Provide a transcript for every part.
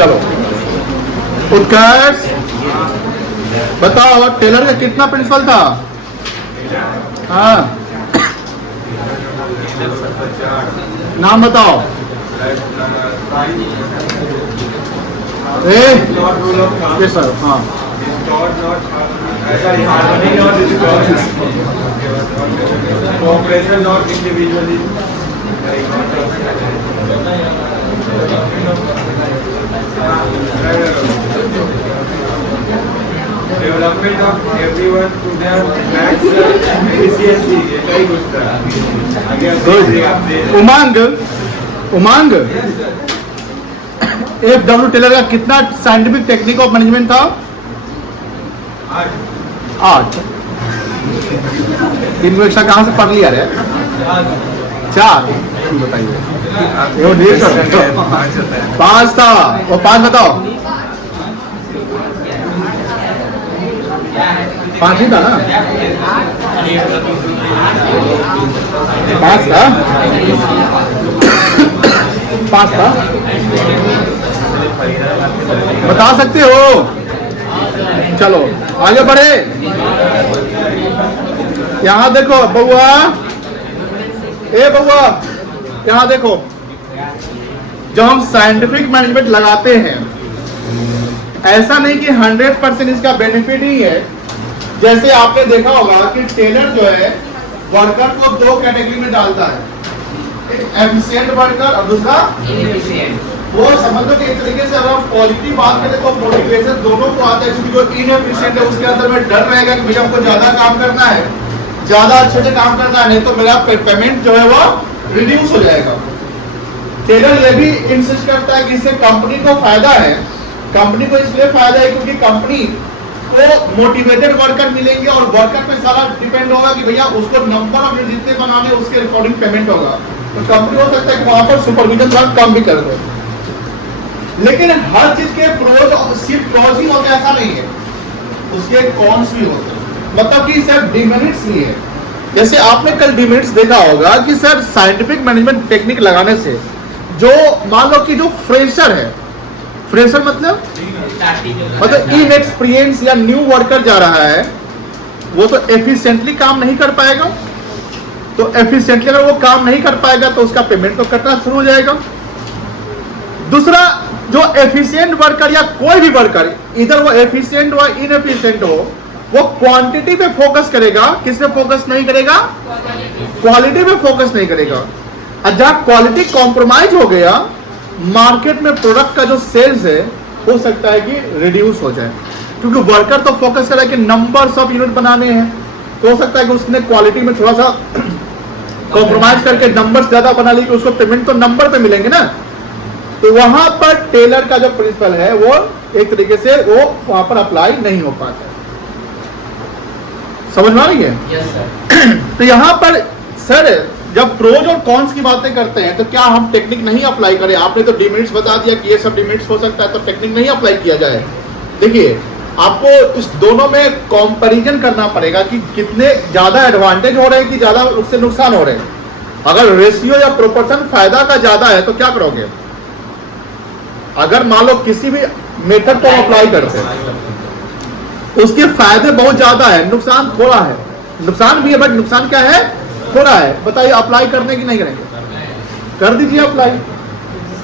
चलो उत्कर्ष बताओ, टेलर का कितना प्रिंसिपल था? हाँ, नाम बताओ। सर हाँ, cooperation not individually. Development of everyone to their max efficiency. Very good. Umang F.W. Taylor का कितना साइंटिफिक टेक्निक ऑफ मैनेजमेंट था? 8। तीन एक्स्ट्रा कहाँ से पढ़ लिया रे? 4। बताइए, 5 था। वो 5 बताओ, 5 ही था ना? 5 था, 5 था। बता सकते हो? चलो आगे बढ़े। यहाँ देखो बउआ, बउआ यहाँ देखो, जब हम साइंटिफिक मैनेजमेंट लगाते हैं, ऐसा नहीं कि 100% इसका बेनिफिट ही है। जैसे आपने देखा होगा कि टेलर जो है वर्कर को 2 कैटेगरी में डालता है, एक एफिशिएंट वर्कर और दूसरा इनएफिशिएंट। वो समझ लो कि एक तरीके से अगर हम क्वालिटी बात करें तो मोटिवेशन दोनों को आता है, क्योंकि जो इनएफिशिएंट है उसके अंदर में डर रहेगा कि भैया हमको ज्यादा काम करना है, ज्यादा अच्छे से काम करना है, नहीं तो मेरा पेमेंट जो है वो रिड्यूस हो जाएगा। टेलर ये भी इंसिस्ट करता है कि इससे कंपनी को फायदा है। कंपनी को इसलिए फायदा है क्योंकि कंपनी को मोटिवेटेड वर्कर मिलेंगे और वर्कर पे सारा डिपेंड होगा कि भैया उसको नंबर ऑफ जितने बनाने उसके अकॉर्डिंग पेमेंट होगा। तो कंपनी हो सकता है कि वहां पर सुपरविजन थोड़ा कम भी कर दे। लेकिन हर चीज के प्रोज सिर्फ प्रोज ही होते ऐसा नहीं है, उसके कॉन्स भी होते हैं। मतलब कि सर डिमेरिट्स नहीं है। जैसे आपने कल डिमेरिट्स देखा होगा कि सर साइंटिफिक मैनेजमेंट टेक्निक लगाने से जो मान लो कि जो फ्रेशर है, फ्रेशर मतलब इनएक्सपीरियंस या न्यू वर्कर जा रहा है, वो तो एफिशिएंटली काम नहीं कर पाएगा। तो एफिशिएंटली अगर वो काम नहीं कर पाएगा तो उसका पेमेंट तो कटना शुरू हो जाएगा। दूसरा, जो एफिशिएंट वर्कर या कोई भी वर्कर, इधर वो एफिशिएंट हो इनएफिशिएंट हो, वो क्वांटिटी पे फोकस करेगा, किस पे फोकस नहीं करेगा? क्वालिटी पे फोकस नहीं करेगा। और जहां क्वालिटी कॉम्प्रोमाइज हो गया, मार्केट में प्रोडक्ट का जो सेल्स है हो सकता है कि रिड्यूस हो जाए, क्योंकि वर्कर तो फोकस कर रहा है कि नंबर्स ऑफ यूनिट बनाने हैं। तो हो सकता है कि उसने क्वालिटी में थोड़ा सा कॉम्प्रोमाइज करके नंबर्स ज्यादा बना ली, कि उसको पेमेंट तो नंबर पे मिलेंगे ना। तो वहां पर टेलर का जो प्रिंसिपल है वो एक तरीके से वो वहां पर अप्लाई नहीं हो पाता। समझ में आ रही है? Yes sir. तो यहाँ पर सर जब प्रोज और कॉन्स की बातें करते हैं तो क्या हम टेक्निक नहीं अप्लाई करें? आपने तो डिमेरिट्स बता दिया कि ये सब डिमेरिट्स हो सकता है, तो टेक्निक नहीं अप्लाई किया जाए। देखिए, आपको इस दोनों में कंपैरिजन करना पड़ेगा कि कितने ज्यादा एडवांटेज हो रहे हैं कि ज्यादा उससे नुकसान हो रहे हैं। अगर रेशियो या प्रोपोर्शन फायदा का ज्यादा है तो क्या करोगे? अगर मान लो किसी भी मेथड को अप्लाई करते हैं, उसके फायदे बहुत ज्यादा है, नुकसान थोड़ा है। नुकसान भी है बट नुकसान क्या है? थोड़ा है। बताइए अप्लाई करने की नहीं करेंगे? कर दीजिए अप्लाई।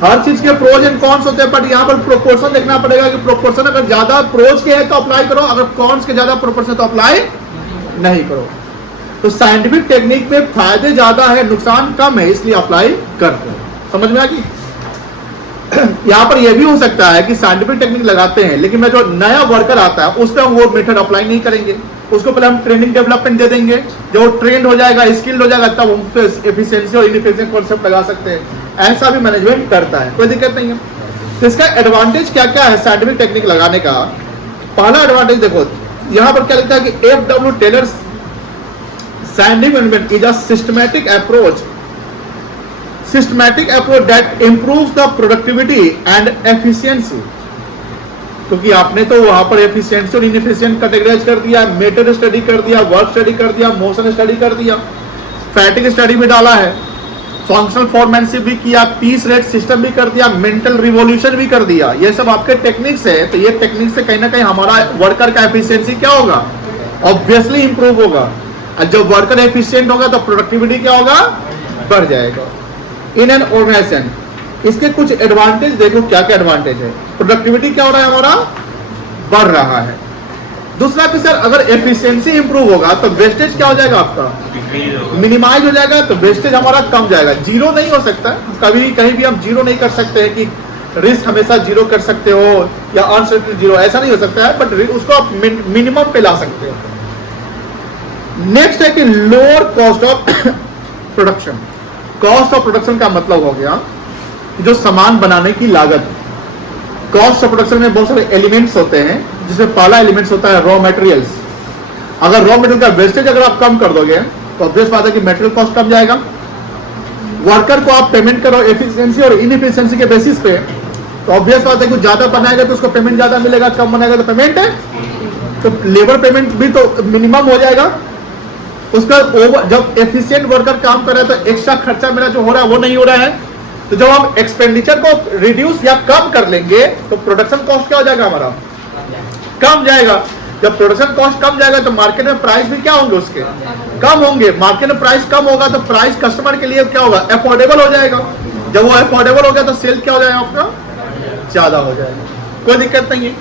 हर चीज के प्रोज एंड कॉन्स होते हैं, बट यहाँ पर प्रोपोर्शन देखना पड़ेगा कि प्रोपोर्शन अगर ज्यादा प्रोज के है तो अप्लाई करो, अगर कॉन्स के ज्यादा प्रोपोर्शन तो अप्लाई नहीं करो। तो साइंटिफिक टेक्निक में फायदे ज्यादा है, नुकसान कम है, इसलिए अप्लाई करते हैं। समझ में आ गई? यहाँ पर यह भी हो सकता है कि साइंटिफिक टेक्निक लगाते हैं, लेकिन मैं जो नया वर्कर आता है उस पर हम वो मेथड अप्लाई नहीं करेंगे। उसको पहले हम ट्रेनिंग डेवलपमेंट दे देंगे, जब वो ट्रेंड हो जाएगा, स्किल्ड हो जाएगा, तब हम एफिशिएंसी और इनएफिशिएंसी कॉन्सेप्ट लगा सकते हैं। ऐसा भी मैनेजमेंट करता है, कोई दिक्कत नहीं है। तो इसका एडवांटेज क्या क्या है साइंटिफिक टेक्निक लगाने का? पहला एडवांटेज देखो, यहाँ पर क्या लिखता है कि F.W. Taylor's scientific management is a systematic approach that improves the productivity and efficiency। क्योंकि आपने तो वहां पर एफिशिएंसी और इनएफिशिएंट कैटेगराइज कर दिया, मेथड स्टडी कर दिया, वर्क स्टडी कर दिया, मोशन स्टडी कर दिया, फैटिग स्टडी में डाला है। फंक्शनल फॉर्मेनशिप भी किया, पीस रेट सिस्टम भी कर दिया, मेंटल रिवॉल्यूशन भी कर दिया। ये सब आपके टेक्निक्स है। तो ये टेक्निक से कहीं ना कहीं हमारा वर्कर का एफिशिएंसी क्या होगा, ऑब्वियसली इंप्रूव होगा। और जब वर्कर एफिशिएंट होगा तो प्रोडक्टिविटी क्या होगा, बढ़ जाएगा इन एन ऑर्गेनाइजेशन। इसके कुछ एडवांटेज देखो, क्या क्या एडवांटेज है। प्रोडक्टिविटी क्या हो रहा है, हमारा बढ़ रहा है। दूसरा कि सर अगर एफिशिएंसी इंप्रूव होगा तो वेस्टेज क्या हो जाएगा, आपका मिनिमाइज हो जाएगा। तो वेस्टेज हमारा कम जाएगा। जीरो नहीं हो सकता, कभी कहीं भी हम जीरो नहीं कर सकते हैं कि रिस्क हमेशा जीरो कर सकते हो या अनसर्टेनिटी जीरो, ऐसा नहीं हो सकता है। बट उसको आप मिनिमम पे ला सकते हो। नेक्स्ट है कि lower cost of production. Cost of production का मतलब हो गया कि जो सामान बनाने की लागत। कॉस्ट ऑफ प्रोडक्शन में बहुत सारे एलिमेंट्स होते हैं, जिसमें पहला एलिमेंट्स होता है रॉ मटेरियल्स। अगर रॉ मटेरियल का वेस्टेज अगर आप कम कर दोगे तो ऑब्वियस बात है कि मटेरियल कॉस्ट कम जाएगा। वर्कर को आप पेमेंट करो एफिशिएंसी और इनएफिशिएंसी के बेसिस पे, तो ऑब्वियस बात है कि ज्यादा बनाएगा तो उसको पेमेंट ज्यादा मिलेगा, कम बनाएगा तो पेमेंट है तो लेबर पेमेंट भी तो मिनिमम हो जाएगा उसका। जब एफिशिएंट वर्कर काम कर रहा है तो एक्स्ट्रा खर्चा मेरा जो हो रहा है वो नहीं हो रहा है। तो जब हम एक्सपेंडिचर को रिड्यूस या कम कर लेंगे तो प्रोडक्शन कॉस्ट क्या हो जाएगा, हमारा कम जाएगा। जब प्रोडक्शन कॉस्ट कम जाएगा तो मार्केट में प्राइस भी क्या होंगे, उसके कम होंगे। मार्केट में प्राइस कम होगा तो प्राइस कस्टमर के लिए क्या होगा, अफोर्डेबल हो जाएगा। जब वो अफोर्डेबल हो गया तो सेल क्या हो जाएगा, आपका ज्यादा हो जाएगा, कोई दिक्कत नहीं है।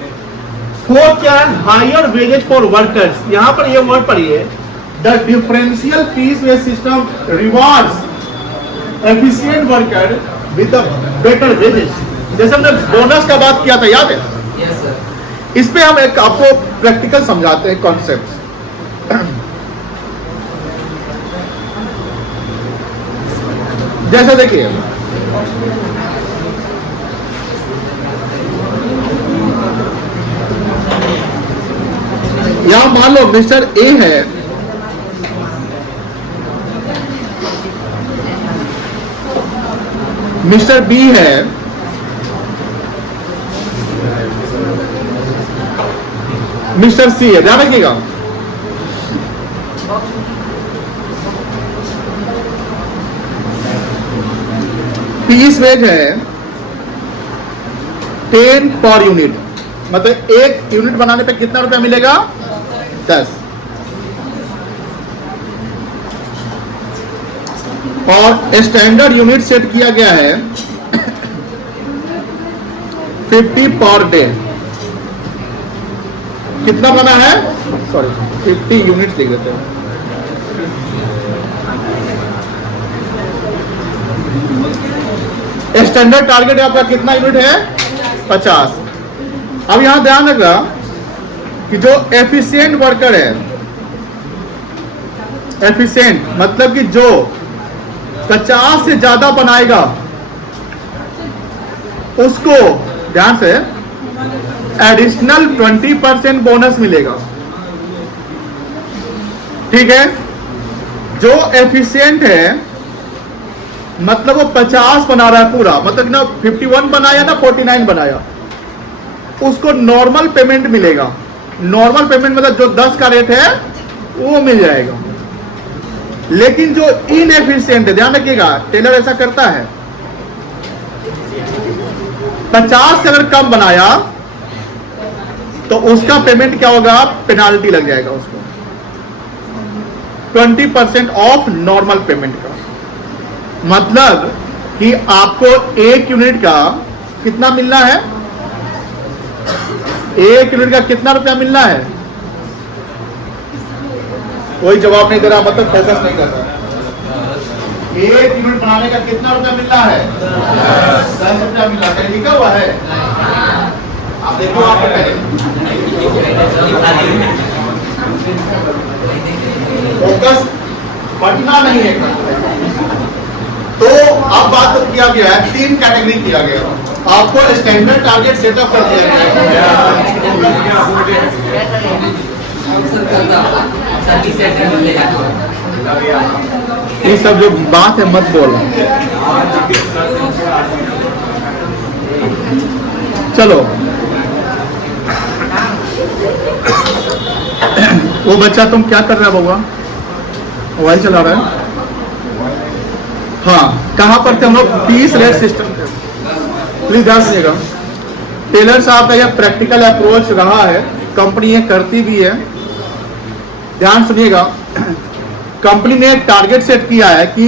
फोर्थ क्या है, हायर वेजेज फॉर वर्कर्स। यहां पर ये वर्ड पढ़िए, the differential piece wage system rewards efficient worker with better wages. जैसे हमने बोनस का बात किया था, याद है? Yes sir. इस पे हम एक आपको प्रैक्टिकल समझाते हैं कॉन्सेप्ट। जैसे देखिए, यहां मान लो मिस्टर ए है, मिस्टर बी है, मिस्टर सी है। ध्यान रखिएगा, पीस वेज है 10 पर यूनिट, मतलब एक यूनिट बनाने पे कितना रुपया मिलेगा, 10। और स्टैंडर्ड यूनिट सेट किया गया है 50 पर डे। कितना बना है, सॉरी 50 यूनिट लिख देते हैं। स्टैंडर्ड टारगेट आपका कितना यूनिट है, 50। अब यहां ध्यान रखना कि जो एफिशिएंट वर्कर है, एफिशिएंट मतलब कि जो 50 से ज्यादा बनाएगा उसको ध्यान से एडिशनल 20% बोनस मिलेगा। ठीक है, जो एफिशिएंट है मतलब वो 50 बना रहा है पूरा, मतलब ना 51 बनाया ना 49 बनाया, उसको नॉर्मल पेमेंट मिलेगा। नॉर्मल पेमेंट मतलब जो 10 का रेट है वो मिल जाएगा। लेकिन जो इनएफिशिएंट है, ध्यान रखिएगा, टेलर ऐसा करता है, 50 से अगर कम बनाया तो उसका पेमेंट क्या होगा, पेनाल्टी लग जाएगा उसको 20% ऑफ नॉर्मल पेमेंट का। मतलब कि आपको एक यूनिट का कितना मिलना है, एक यूनिट का कितना रुपया मिलना है, कोई जवाब नहीं दे रहा, मतलब फोकस नहीं कर रहा। एक यूनिट बनाने का कितना रुपया मिलना है, 10 रुपया मिलना है। लिखा हुआ है, आप देखो, आपको फोकस पढ़ना नहीं है। तो अब बात तो किया गया है, 3 कैटेगरी किया गया। आपको स्टैंडर्ड टारगेट सेटअप कर दिया गया। ये सब जो बात है मत बोलो। चलो, वो बच्चा तुम क्या कर रहा है बउआ, मोबाइल चला रहा है? हाँ, कहाँ पर थे हम लोग? पीस रेट सिस्टम थे। प्लीज ध्यान दीजिएगा, टेलर साहब का यह प्रैक्टिकल अप्रोच रहा है, कंपनी ये करती भी है। ध्यान सुनिएगा, कंपनी ने एक टारगेट सेट किया है कि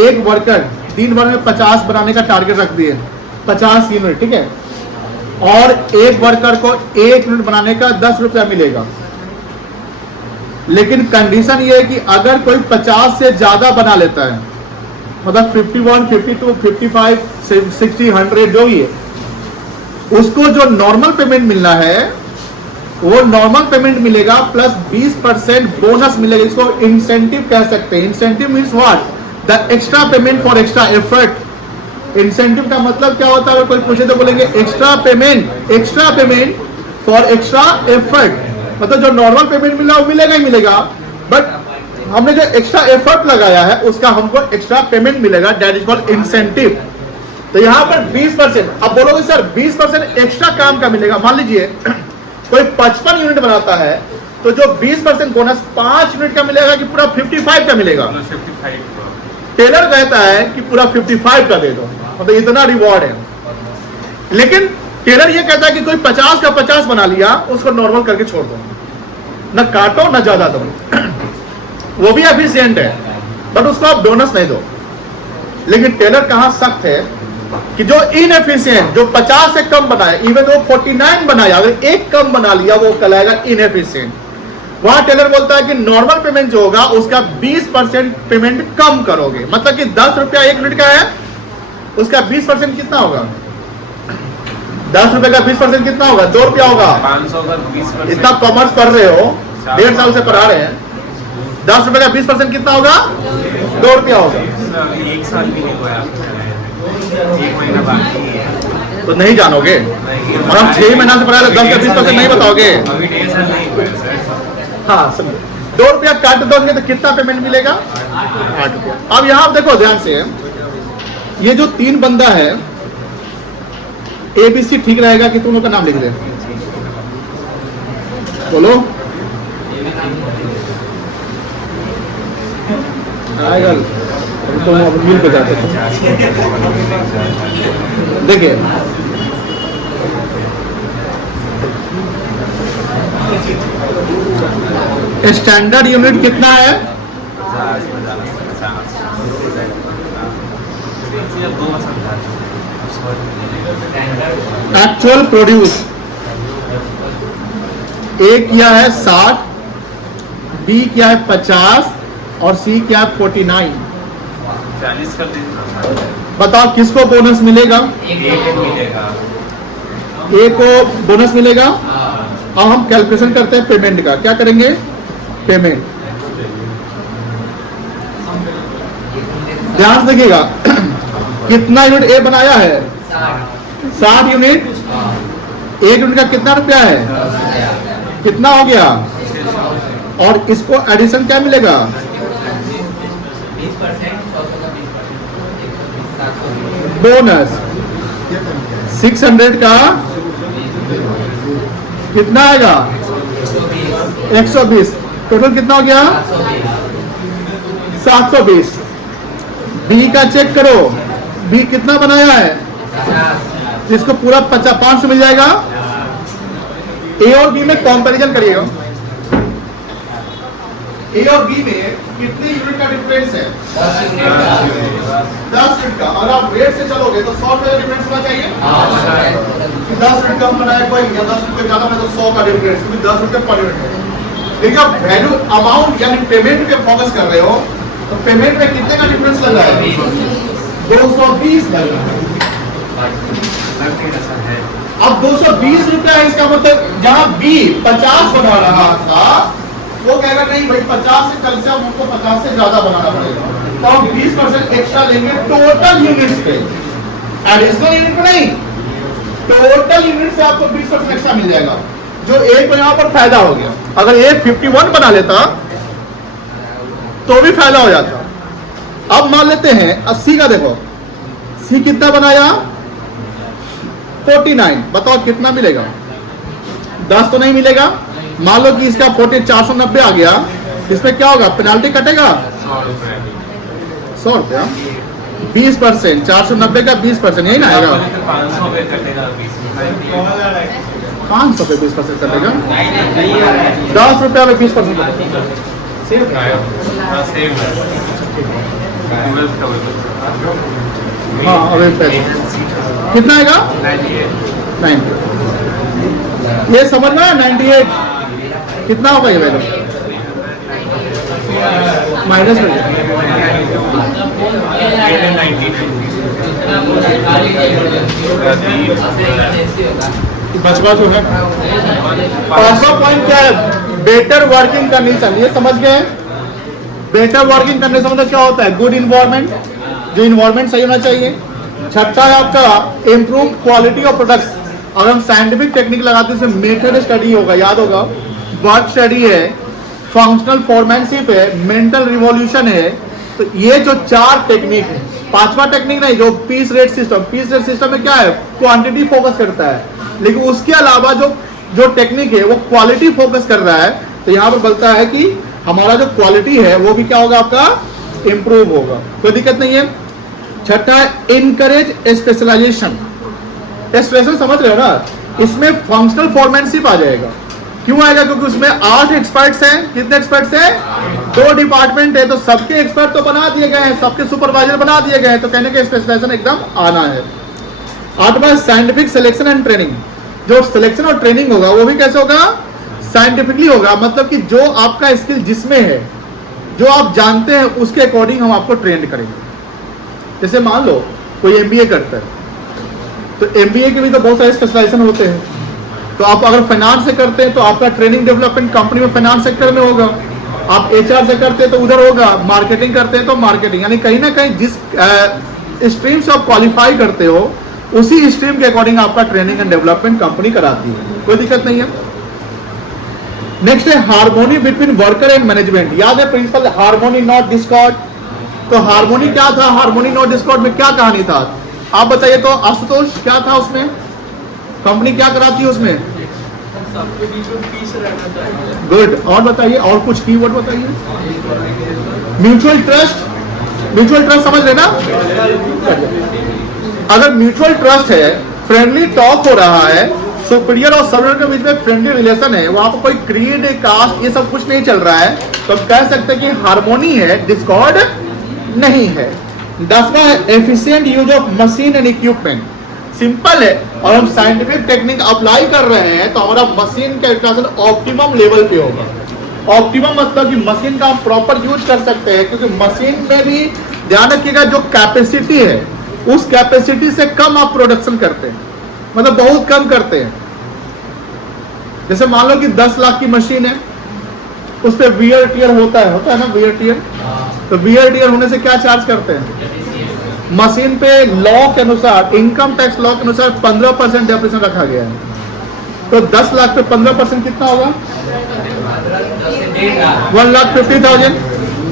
एक वर्कर दिन भर में 50 बनाने का टारगेट रख दिए, 50 यूनिट, ठीक है, और एक वर्कर को 1 यूनिट बनाने का 10 रुपया मिलेगा। लेकिन कंडीशन ये है कि अगर कोई 50 से ज्यादा बना लेता है, मतलब 51, 52, 55, 60, 100 जो भी है, उसको जो नॉर्मल पेमेंट मिलना है वो नॉर्मल पेमेंट मिलेगा प्लस 20% बोनस मिलेगा। इसको इंसेंटिव कह सकते हैं। Incentive means what? The extra payment for extra effort. Incentive का मतलब क्या होता है? अगर कोई पूछे तो बोलेंगे extra payment for extra effort. मतलब जो नॉर्मल पेमेंट मिला वो मिलेगा ही मिलेगा, बट हमने जो एक्स्ट्रा एफर्ट लगाया है उसका हमको एक्स्ट्रा पेमेंट मिलेगा, दैट इज कॉल्ड इंसेंटिव। तो यहाँ पर 20%, अब बोलोगे सर 20% एक्स्ट्रा काम का मिलेगा। मान लीजिए कोई 55 यूनिट बनाता है तो जो 20% बोनस 5 यूनिट का मिलेगा कि पूरा 55 का मिलेगा? 55 टेलर कहता है कि पूरा 55 का दे दो, मतलब इतना रिवॉर्ड है। लेकिन टेलर ये कहता है कि कोई 50 का 50 बना लिया, उसको नॉर्मल करके छोड़ दो, न काटो न ज्यादा दो। वो भी एफिशिएंट है, बट उसको आप बोनस नहीं दो। लेकिन टेलर कहां सख्त है कि जो इनएफिशिएंट, जो 50 से कम बनाया, इवन वो 49 बनाया, अगर एक कम बना लिया वो कहलाएगा इनएफिशिएंट। वहां टेलर बोलता है कि नॉर्मल पेमेंट जो होगा उसका 20% पेमेंट कम करोगे। मतलब कि 10 रुपया 1 यूनिट का है, उसका 20% कितना होगा? 10 रुपए का 20% कितना होगा? 2 रुपया होगा। 500 का 20%। इतना कॉमर्स पढ़ रहे हो, 1.5 साल से पढ़ा रहे हैं, 10 रुपए का 20% कितना होगा? 2 रुपया होगा। एक साल भी नहीं हुआ, 1 महीना बाकी है तो नहीं जानोगे, और हम 6 महीना से पढ़ा रहे 10 का 20% नहीं बताओगे। अभी 1.5 साल नहीं हुआ सर। हाँ समझ, 2 रुपया काट दोगे तो कितना पेमेंट मिलेगा? 8 रुपया। अब यहाँ आप देखो ध्यान से, ये जो 3 बंदा है, ABC ठीक रहेगा कि तुम लोग का नाम लिख दे? बोलो आएगा तो अब मिल पे जाते हैं। देखिए स्टैंडर्ड यूनिट कितना है? 50। एक्चुअल प्रोड्यूस ए किया है 60, बी किया है 50 और सी किया है 49। 40 कर दीजिए। बताओ किसको बोनस मिलेगा? ए को बोनस मिलेगा। अब हम कैलकुलेशन करते हैं पेमेंट का। क्या करेंगे? पेमेंट। ध्यान से देखिएगा, कितना यूनिट ए बनाया है? 60 यूनिट। 1 यूनिट का कितना रुपया है? कितना हो गया? और इसको एडिशन क्या मिलेगा? बोनस 600 का कितना आएगा? 120। टोटल कितना हो गया? 720। बी का चेक करो, बी कितना बनाया है? जिसको पूरा 500 मिल जाएगा। ए और बी में कंपैरिजन करिएगा। ए और बी में कितने यूनिट का डिफरेंस है? 10 यूनिट का। अगर आप रेट से चलोगे तो 100 रुपए का डिफरेंस होना चाहिए। 10 यूनिट कम बनाया कोई या 10 रुपए ज्यादा बनाया तो 100 का डिफरेंस, क्योंकि 10 रुपए पर यूनिट है। लेकिन आप वैल्यू अमाउंट यानी पेमेंट पे फोकस कर रहे हो तो पेमेंट में कितने का डिफरेंस लग रहा है? 220 लग रहा है। अब 220 रुपया है, इसका मतलब जहां बी 50 बना रहा था वो कहेगा नहीं भाई 50 से कल से अब हमको 50 से ज्यादा बनाना पड़ेगा, तो हम 20% एक्स्ट्रा लेंगे टोटल यूनिट्स पे, एडिशनल यूनिट पे नहीं। टोटल यूनिट से आपको 20% एक्स्ट्रा मिल जाएगा, जो एक को यहाँ पर फायदा हो गया। अगर एक 51 बना लेता तो भी फायदा हो जाता। अब मान लेते हैं 80 का, देखो सी कितना बनाया? 49। बताओ कितना मिलेगा? 10 तो नहीं मिलेगा। मान लो कि इसका 490 आ गया, इसमें क्या होगा? पेनाल्टी कटेगा 100 रुपया। 20%, 490 का 20%, यही ना आएगा? 500 पे कटेगा 500 पे 20% कटेगा, 10 रुपया में 20% कटेगा। हाँ अभी कितना आएगा? 90। ये समझ में 98 कितना होगा ये वैल्यू? माइनस में बचवा तो है। पांचवा पॉइंट क्या है? Better working condition. ये समझ गए? बेटर वर्किंग कंडीशन मतलब क्या होता है? गुड इन्वायरमेंट, जो इन्वायरमेंट सही होना चाहिए। छठा है आपका इम्प्रूव क्वालिटी ऑफ प्रोडक्ट्स। अगर हम साइंटिफिक टेक्निक लगाते हैं, मेथड स्टडी होगा, याद होगा, वर्क स्टडी है, फंक्शनल फॉर्मेनशिप है, मेंटल रिवॉल्यूशन है। तो ये जो 4 टेक्निक है, 5वां टेक्निक नहीं, जो piece rate system. Piece rate system में क्या है? क्वांटिटी फोकस करता है, लेकिन उसके अलावा जो टेक्निक है वो क्वालिटी फोकस कर रहा है। तो यहाँ पर बोलता है कि हमारा जो क्वालिटी है वो भी क्या होगा? आपका इंप्रूव होगा, कोई दिक्कत नहीं है। छठा है इनकरेज स्पेशलाइजेशन। स्पेशल समझ रहे हो ना? इसमें फंक्शनल फॉर्मेनशिप आ जाएगा। क्यों आएगा? क्योंकि उसमें 8 एक्सपर्ट्स हैं। कितने एक्सपर्ट्स हैं? 2 डिपार्टमेंट है, तो सबके एक्सपर्ट तो बना दिए गए हैं, सबके सुपरवाइजर बना दिए गए हैं, तो कहने के स्पेशलाइजेशन एकदम आना है। 8वां साइंटिफिक सिलेक्शन एंड ट्रेनिंग। जो सिलेक्शन और ट्रेनिंग होगा वो भी कैसे होगा? साइंटिफिकली होगा, मतलब कि जो आपका स्किल जिसमें है, जो आप जानते हैं, उसके अकॉर्डिंग हम आपको ट्रेंड करेंगे। जैसे मान लो कोई एमबीए करता है, तो एमबीए के भी तो बहुत सारे स्पेशलाइजेशन होते हैं। तो आप अगर फाइनेंस से करते हैं तो आपका ट्रेनिंग डेवलपमेंट कंपनी में फाइनेंस सेक्टर में होगा। आप एचआर से करते हैं तो उधर होगा। मार्केटिंग करते हैं तो मार्केटिंग, यानी कहीं ना कहीं जिस स्ट्रीम से आप क्वालिफाई करते हो उसी स्ट्रीम के अकॉर्डिंग आपका ट्रेनिंग एंड डेवलपमेंट कंपनी कराती है, कोई दिक्कत नहीं है। नेक्स्ट है harmony between worker and management. याद है प्रिंसिपल हार्मोनी नॉट डिस्कॉर्ड? तो हार्मोनी क्या था? हार्मोनी नॉट डिस्कॉर्ड में क्या कहानी था? आप बताइए तो आशुतोष, क्या था उसमें? कंपनी क्या कराती है उसमें? गुड। और बताइए, और कुछ कीवर्ड बताइए। Mutual trust. म्यूचुअल ट्रस्ट समझ रहे ना? अगर म्यूचुअल ट्रस्ट है, फ्रेंडली टॉक हो रहा है, सुपीरियर और सबऑर्डिनेट के बीच में फ्रेंडली रिलेशन है, वहां पर कोई क्रीड, कास्ट, ये सब कुछ नहीं चल रहा है, तो हम कह सकते हैं कि हार्मोनी है, डिस्कॉर्ड नहीं है। 10वां है efficient use of machine and equipment. Simple है, और हम साइंटिफिक टेक्निक अप्लाई कर रहे हैं तो हमारा मशीन का यूटिलाइजेशन ऑप्टिमम लेवल पे होगा। ऑप्टिमम मतलब कि मशीन का हम प्रॉपर यूज कर सकते हैं, क्योंकि मशीन में भी ध्यान रखिएगा जो कैपेसिटी है उस कैपेसिटी से कम आप प्रोडक्शन करते हैं, मतलब बहुत कम करते हैं। जैसे मान लो कि 10 लाख की मशीन है, उस पर वियर टियर होता है ना वियर टियर। तो वियर टियर होने से क्या चार्ज करते हैं? मशीन पे लॉ के अनुसार, इनकम टैक्स लॉ के अनुसार 15% डेप्रिसिएशन रखा गया है। तो 10 लाख पे 15% कितना होगा? 1,50,000।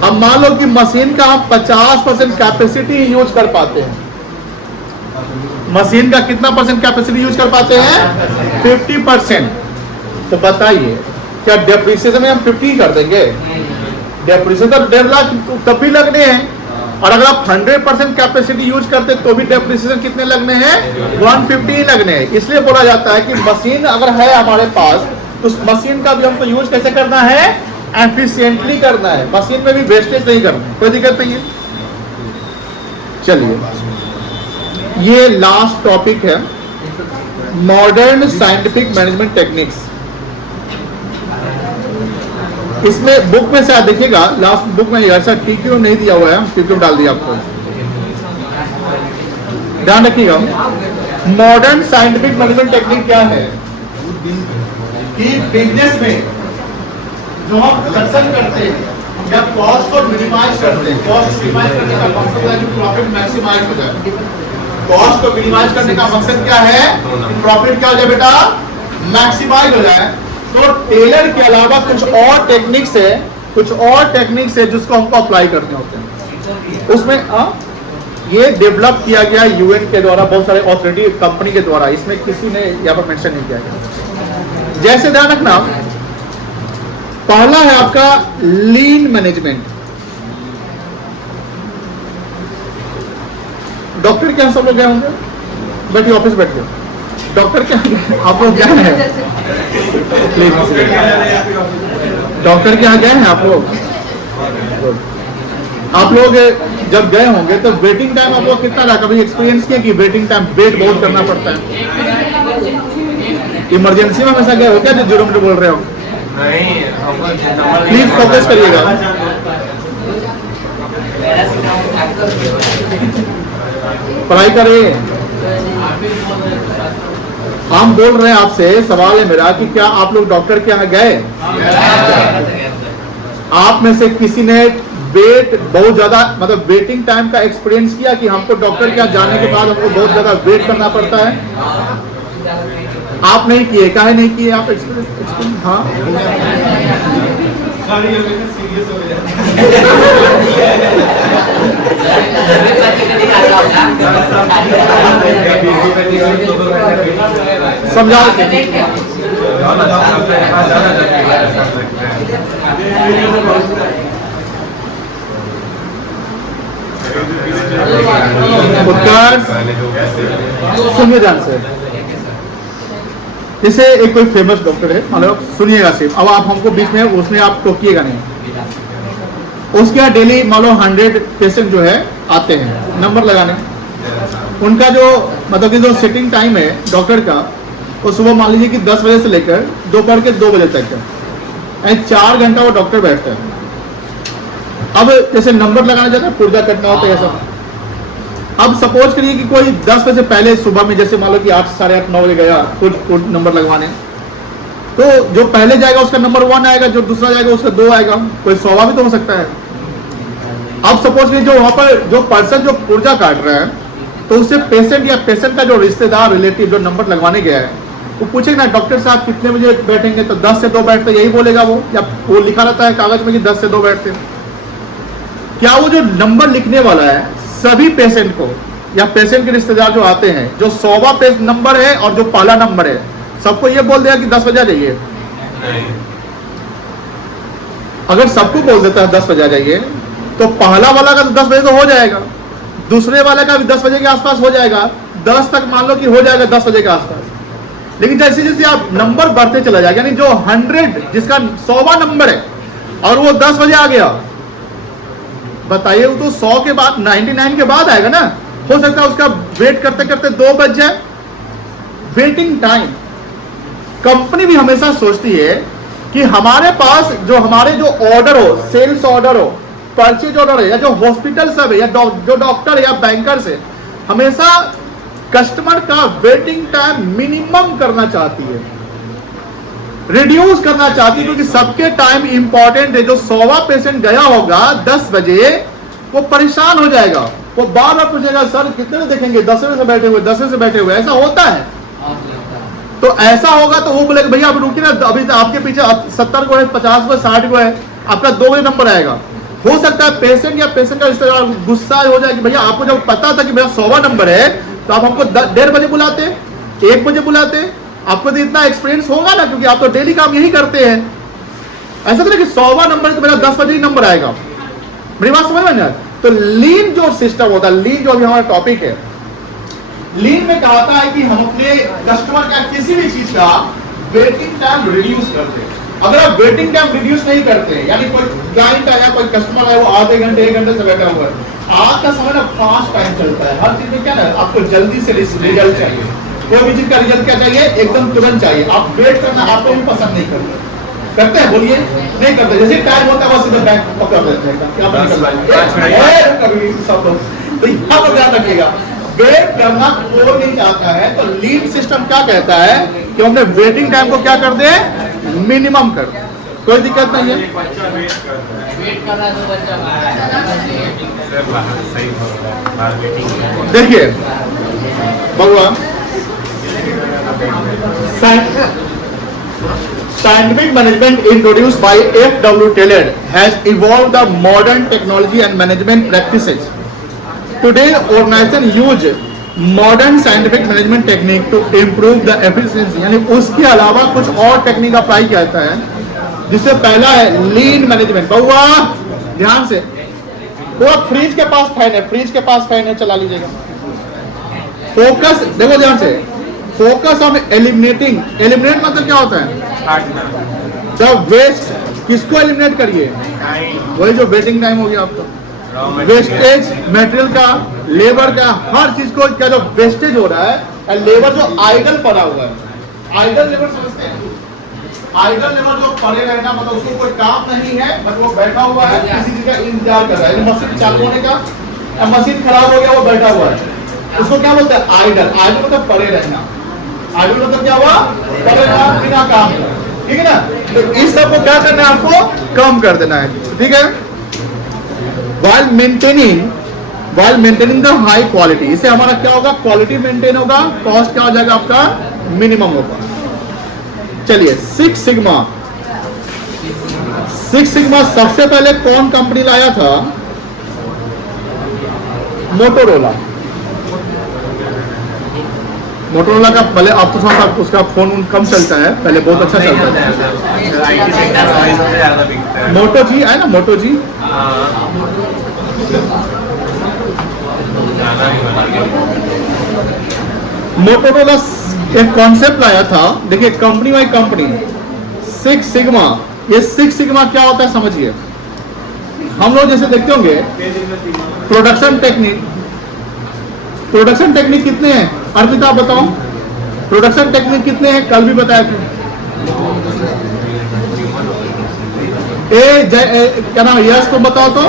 अब मान लो कि मशीन का हम 50% कैपेसिटी यूज कर पाते हैं। मशीन का कितना परसेंट कैपेसिटी यूज कर पाते हैं? 50%। तो बताइए क्या डेप्रिसिएशन में हम 50 कर देंगे? डेप्रिसिएशन तो 1.5 लाख तब भी लगने हैं, और अगर आप 100% कैपेसिटी यूज करते तो भी डेप्रिसिएशन कितने लगने हैं? 150 लगने हैं। इसलिए बोला जाता है कि मशीन अगर है हमारे पास तो उस मशीन का भी हमको यूज कैसे करना है? एफिशिएंटली करना है। मशीन में भी वेस्टेज नहीं करना है, कोई दिक्कत नहीं है। चलिए, ये लास्ट टॉपिक है, मॉडर्न साइंटिफिक मैनेजमेंट टेक्निक्स। इसमें बुक में से आप देखिएगा, लास्ट बुक में ऐसा टीक्यू नहीं दिया हुआ है, टीक्यू डाल दिया आपको, ध्यान रखिएगा। मॉडर्न साइंटिफिक मैनेजमेंट टेक्निक क्या है कि बिजनेस में जो हम प्रोडक्शन करते हैं या कॉस्ट को मिनिमाइज करते हैं, कॉस्ट मिनिमाइज करने का मकसद है कि प्रॉफिट मैक्सिमाइज हो जाए। कॉस्ट को मिनिमाइज करने का मकसद क्या है? प्रॉफिट क्या हो जाए बेटा? मैक्सिमाइज हो जाए। तो टेलर के अलावा कुछ और टेक्निक्स है जिसको हमको अप्लाई करने होते हैं। उसमें ये डेवलप किया गया यूएन के द्वारा, बहुत सारे अथॉरिटी कंपनी के द्वारा, इसमें किसी ने यहाँ पर मेंशन नहीं किया गया। जैसे ध्यान रखना, पहला है आपका लीन मैनेजमेंट। डॉक्टर के यहाँ सब लोग गए होंगे, बैठिए ऑफिस बैठिए। डॉक्टर के यहाँ आप लोग गए हैं? प्लीज डॉक्टर के यहाँ गए हैं आप लोग? आप लोग जब गए होंगे तो वेटिंग टाइम आप लोग कितना रहा? कभी एक्सपीरियंस किया कि वेटिंग टाइम वेट बहुत करना पड़ता है? इमरजेंसी में हमेशा गए हो क्या जो 0 मिनट बोल रहे हो? प्लीज फोकस करिएगा। पढ़ाई करिए। हम बोल रहे हैं आपसे, सवाल है मेरा कि क्या आप लोग डॉक्टर के यहाँ गए? आप में से किसी ने वेट बहुत ज्यादा मतलब वेटिंग टाइम का एक्सपीरियंस किया कि हमको डॉक्टर के यहाँ जाने के बाद हमको बहुत ज्यादा वेट करना पड़ता है? आप नहीं किए, काहे नहीं किए आप एक्सपीरियंस? हाँ समझा के उत्कर्ष सुनिए ध्यान से। जैसे एक कोई फेमस डॉक्टर है, मतलब सुनिएगा सिर्फ, अब आप हमको बीच में उसमें आप टोकिएगा नहीं। उसके यहाँ डेली मान लो 100 पेशेंट जो है आते हैं नंबर लगाने। उनका जो मतलब कि जो सिटिंग टाइम है डॉक्टर का, वो सुबह मान लीजिए कि 10 बजे से लेकर दोपहर के 2 बजे तक है, 4 घंटा वो डॉक्टर बैठता है। अब जैसे नंबर लगाने जाता है, पुर्जा कटना होता है सब। अब सपोज करिए कि कोई 10 बजे से पहले सुबह में जैसे मान लो कि 8, साढ़े 8, 9 बजे गया कुछ नंबर लगवाने, तो जो पहले जाएगा उसका नंबर 1 आएगा, जो दूसरा जाएगा उसका 2 आएगा, कोई 100 भी तो हो सकता है। अब सपोज करिए जो वहां पर जो पर्सन जो पुर्जा काट रहा है, तो उससे पेशेंट या पेशेंट का जो रिश्तेदार रिलेटिव जो नंबर लगवाने गया है, वो पूछेगा ना डॉक्टर साहब कितने बजे बैठेंगे, तो 10 से 2 बैठते, यही बोलेगा वो, या वो लिखा रहता है कागज में कि 10 से 2 बैठते। क्या वो जो नंबर लिखने वाला है सभी पेशेंट को या पेशेंट के रिश्तेदार जो आते हैं, जो 100वां नंबर है और जो पहला नंबर है, सबको ये बोल देगा कि 10 बजे आ जाइए? अगर सबको बोल देता है 10 बजे आ जाइए, तो पहला वाला का तो 10 बजे तो हो जाएगा, दूसरे वाले का भी 10 बजे के आसपास हो जाएगा, 10 तक मान लो कि हो जाएगा 10 बजे के आसपास। लेकिन जैसे जैसे आप नंबर बढ़ते चला जाएगा, यानी जो 100 जिसका 100वां नंबर है और वो 10 बजे आ गया, बताइए वो तो 100 के बाद 99 के बाद आएगा ना। हो सकता है उसका वेट करते करते 2 बज जाए। वेटिंग टाइम कंपनी भी हमेशा सोचती है कि हमारे पास जो हमारे जो ऑर्डर हो, सेल्स ऑर्डर हो, परचेज ऑर्डर है, या जो हॉस्पिटल सब है, या जो डॉक्टर है या बैंकर है, हमेशा कस्टमर का वेटिंग टाइम मिनिमम करना चाहती है, रिड्यूस करना चाहती है, क्योंकि सबके टाइम इंपॉर्टेंट है। जो 100वां पेशेंट गया होगा 10 बजे, वो परेशान हो जाएगा, वो बार बार पूछेगा सर कितने में देखेंगे, 10 बजे से बैठे हुए, 10 बजे से बैठे हुए, ऐसा होता है। तो ऐसा होगा तो वो बोलेगा भैया आप रुकिए ना, अभी तो आपके पीछे 70 को है, 50 को है, 60 को है, आपका 2 बजे नंबर आएगा। हो सकता है पेशेंट या पेशेंट का रिश्तेदार गुस्सा हो जाए कि भैया आपको जब पता था कि मेरा 100वां नंबर है, तो आप हमको 1:30 बजे बुलाते, 1 बजे बुलाते, आपको तो इतना एक्सपीरियंस होगा ना, क्योंकि आप तो डेली काम यही करते हैं। ऐसा तो कि 100वां नंबर तो मेरा 10 बजे ही नंबर आएगा। मेरी बात समझ में ना? तो लीन जो सिस्टम होता है, लीन जो अभी हमारा टॉपिक है, लीन में कहता है कि हम अपने कस्टमर का किसी भी चीज का वेटिंग टाइम रिड्यूस करते हैं। अगर आप वेटिंग टाइम रिड्यूस नहीं करते, यानी कोई क्लाइंट आया, कोई कस्टमर आया, वो आधे घंटे 1 घंटे से बैठा हुआ है, आज का समय ना फास्ट टाइम चलता है, हर चीज में क्या ना आपको जल्दी से रिजल्ट चाहिए, कोई भी चीज का रिजल्ट क्या चाहिए, एकदम तुरंत चाहिए। आप वेट करना आपको भी पसंद नहीं करते हैं? बोलिए नहीं करते। जैसे टाइम होता है बस सीधे बैंक पकड़ लेते हैं, क्या सब लोग। तो यहाँ पर ध्यान रखिएगा, वेट करना कोई नहीं चाहता है। तो लीड सिस्टम क्या कहता है कि हमने वेटिंग टाइम को क्या कर दे, मिनिमम कर दे, कोई दिक्कत नहीं है। देखिए भगवान, scientific management introduced by F.W. Taylor has evolved the modern technology and management practices. Today, organizations use modern scientific management technique to improve the efficiency. यानी उसके अलावा कुछ और टेक्निक अप्लाई किया जाता है, जिससे पहला है लीन मैनेजमेंट। बहुआ ध्यान से, वो फ्रिज के पास फैन है, फ्रिज के पास फैन है, चला लीजिएगा। फोकस देखो ध्यान से, फोकस ऑन एलिमिनेटिंग, एलिमिनेट मतलब क्या होता है? द वेस्ट, किसको एलिमिनेट करिए? वही जो वेटिंग टाइम हो गया आपका, वेस्टेज मटेरियल का, लेबर का, हर चीज को क्या जो वेस्टेज हो रहा है, लेबर जो आइडल पड़ा हुआ है, आइडल लेबर समझते हैं? आइडल लेबर जो पड़े रहना मतलब उसको कोई काम नहीं है, बस वो बैठा हुआ है किसी चीज का इंतजार कर रहा है, मशीन चालू होने का, मशीन खराब हो गया वो बैठा हुआ है, उसको क्या बोलते हैं? आइडल। आइडल मतलब पड़े रहना, आइडल मतलब क्या हुआ? पड़े रहना बिना काम, ठीक है ना? तो इस सब को क्या करना है? आपको कम कर देना है, ठीक है? while maintaining the high quality, इससे हमारा क्या होगा? क्वालिटी मेंटेन होगा, कॉस्ट क्या हो जाएगा आपका? मिनिमम होगा। चलिए सिक्स सिग्मा सबसे पहले कौन कंपनी लाया था? मोटोरोला। मोटोरोला का पहले, अब तो थोड़ा उसका फोन कम चलता है, पहले बहुत अच्छा चलता था। मोटो जी है ना, मोटो जी। मोटोरोला एक कॉन्सेप्ट लाया था, देखिए accompany by company, six sigma. ये सिक्स सिग्मा क्या होता है समझिए। हम लोग जैसे देखते होंगे प्रोडक्शन टेक्निक, प्रोडक्शन टेक्निक कितने हैं? अर्पिता आप बताओ, प्रोडक्शन टेक्निक कितने हैं? कल भी बताया था। क्या नाम? यस, तुम बताओ तो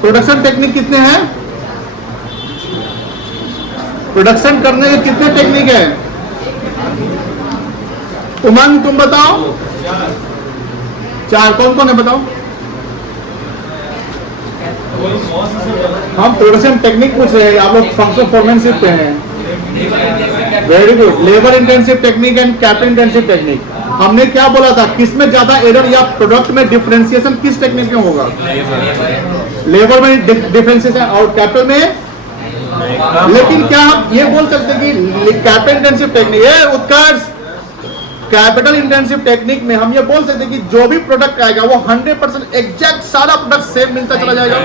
प्रोडक्शन टेक्निक कितने हैं? प्रोडक्शन करने के कितने टेक्निक है? उमंग तुम बताओ। 4। कौन कौन है बताओ? हम प्रोडक्शन टेक्निक पूछ रहे हैं, आप लोग फंक्शनल फोरमैनशिप पे हैं। Very good. Labour intensive technique and capital intensive technique. हमने क्या बोला था? किसमें ज्यादा एरर या प्रोडक्ट में डिफरेंशिएशन किस टेक्निक में होगा? लेबर में डिफरेंशिएशन और कैपिटल में। लेकिन क्या हम ये बोल सकते हैं कि कैपिटल इंटेंसिव टेक्निक, ये उत्कर्ष, कैपिटल इंटेंसिव टेक्निक में हम ये बोल सकते हैं कि जो भी प्रोडक्ट आएगा वो 100% एग्जैक्ट सारा प्रोडक्ट सेम मिलता चला जाएगा?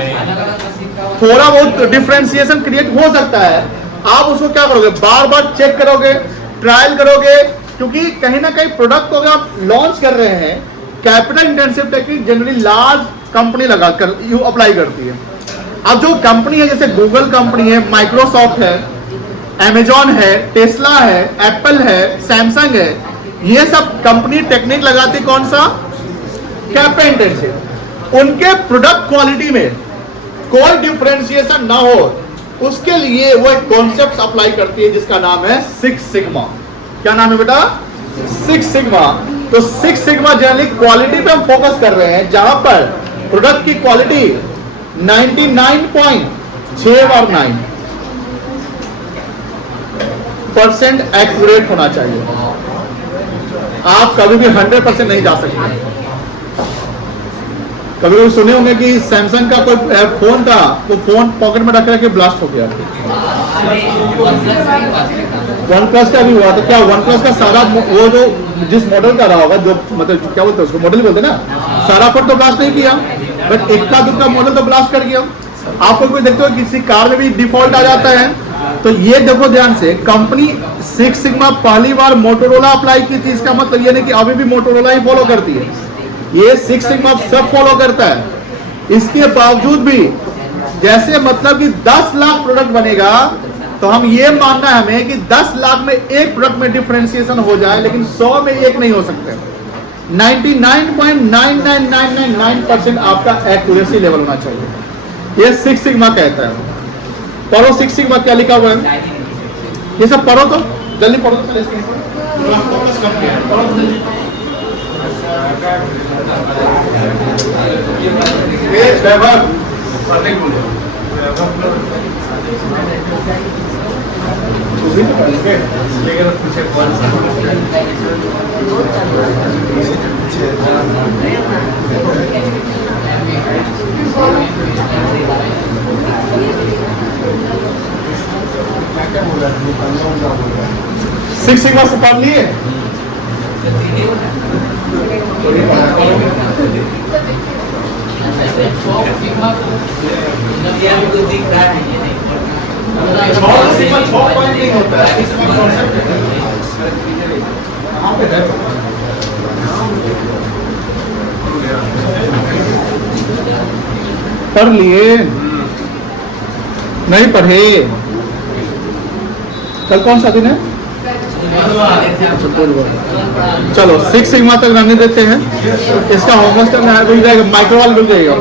थोड़ा बहुत डिफरेंशिएशन क्रिएट हो सकता है। आप उसको क्या करोगे? बार बार चेक करोगे, ट्रायल करोगे, क्योंकि कहीं ना कहीं प्रोडक्ट को अगर आप लॉन्च कर रहे हैं, capital intensive technique generally large company लगाकर यू अप्लाई करती है। अब जो कंपनी है, जैसे गूगल कंपनी है, माइक्रोसॉफ्ट है, अमेजॉन है, टेस्ला है, एप्पल है, सैमसंग है, ये सब कंपनी टेक्निक लगाती कौन सा? Capital intensive. उनके प्रोडक्ट क्वालिटी में कोई डिफरेंशिएशन ना हो, उसके लिए वो एक कॉन्सेप्ट अप्लाई करती है जिसका नाम है सिक्स सिग्मा। क्या नाम है बेटा? Six sigma. तो सिक्स सिग्मा जनरली क्वालिटी पे हम फोकस कर रहे हैं, जहां पर प्रोडक्ट की क्वालिटी 99.619% एक्यूरेट होना चाहिए। आप कभी भी 100% नहीं जा सकते। कभी कभी सुने होंगे कि सैमसंग का कोई फोन था, वो फोन पॉकेट में रख के ब्लास्ट हो गया। वन प्लस का भी हुआ था। क्या वन प्लस का सारा वो जो जिस मॉडल का रहा होगा, जो मतलब क्या बोलते हैं उसको, मॉडल बोलते हैं ना, सारा फोन तो ब्लास्ट नहीं किया, बट एक का दूसरा मॉडल तो ब्लास्ट कर गया। आपको कोई देखते हो किसी कार में भी डिफॉल्ट आ जाता है। तो ये देखो ध्यान से, कंपनी सिक्स सिग्मा पहली बार मोटोरोला अप्लाई की थी, इसका मतलब ये नहीं कि अभी भी मोटोरोला ही फॉलो करती है, ये सिक्स सिग्मा सब फॉलो करता है। इसके बावजूद भी जैसे मतलब कि 10 लाख प्रोडक्ट बनेगा, तो हम ये मानना है हमें कि 10 लाख में एक प्रोडक्ट में डिफरेंशिएशन हो जाए, लेकिन 100 में एक नहीं हो सकते। 99.99999% आपका एक्यूरेसी लेवल होना चाहिए, ये सिक्स सिग्मा कहता है। पढ़ो सिक्स सिग्मा क्या लिखा हुआ है, ये सब पढ़ो तो जल्दी पढ़ो तो चले इसके ऊपर। सिक्स सिग्मा से पढ़ लिए? 6 पॉइंट नहीं होता है, इसमें कॉन्सेप्ट है। कहाँ पे है? पढ़ लिए नहीं पढ़े? कल कौन सा दिन है? चलो 6 सिग्मा तक रहने देते हैं। इसका होमवर्क करना है, रुक जाएगा, माइक्रो वाल रुक जाएगा।